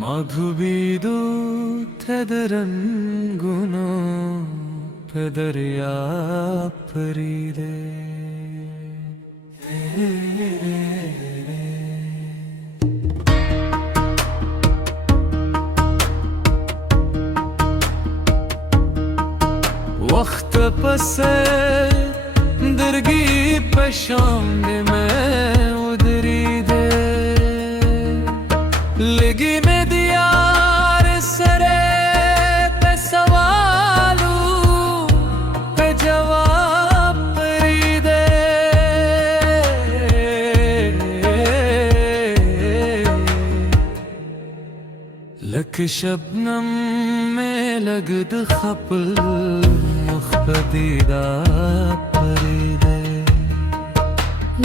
മധുബീദു തെദരൻഗുനോ പെദറിയാ പരീദേ वक्त पसे दरगी पशाम में उदरी दे लगी में दियार सरे पे सवालू पे जवाब परी दे लक शबनम में लगद खपल मुखबदीदा परीदे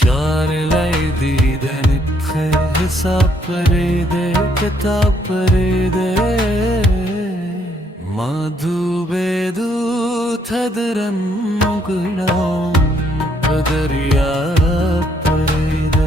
शार लाई दीदन हिसाब परीदे किताब परीदे मधुबेदु थदरन मुगलो पदरिया परीदे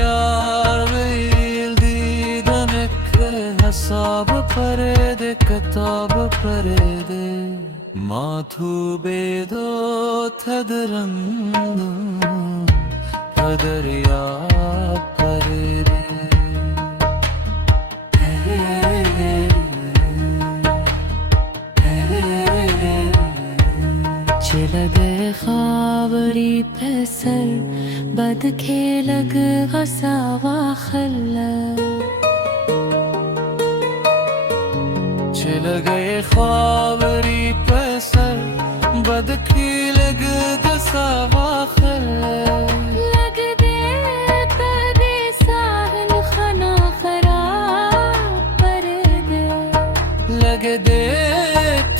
यार वेल दीदनक हसाब परेदे किताब परेदे माथु बेदो थदरंग पदरिया परेदे चला गए खावरी पैसर बद के लग गसावा खल्ला चल गए ख्वाबरी पैसर बद की लग दसावा खल्ला लग दे तबे साहिल खना खराब पर दे लग दे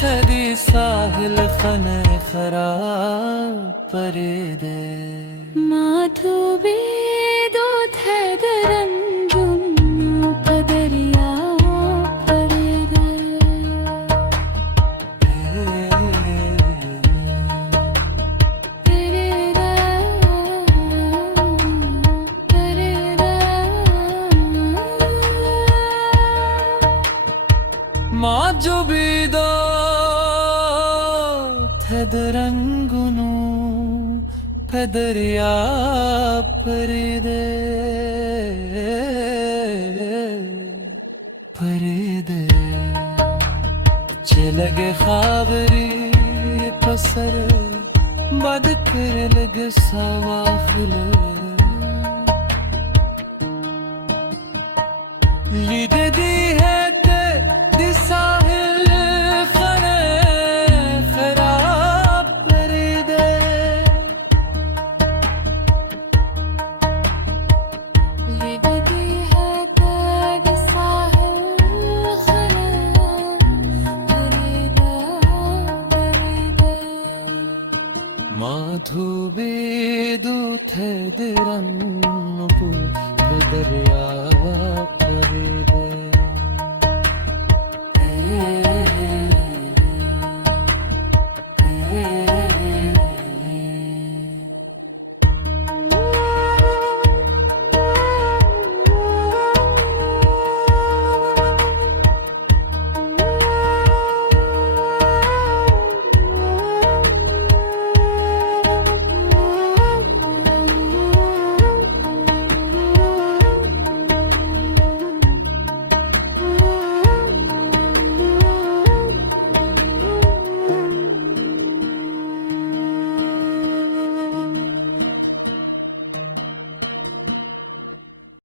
थदी साहिल खने खराब परेदे माधु बेदो थदरंजुम पदरिया परेदे माजुबिदो थदरंगुनु पदरिया परेदे परेदे चलगे खावरी पसर बद कर लग सवाखिल लीदे दी है दी साहिल खने खराब परेदे लिबदी है तग साहिल खराब परेदा परेदे माधु बेदु थदरन पदरिया परेदे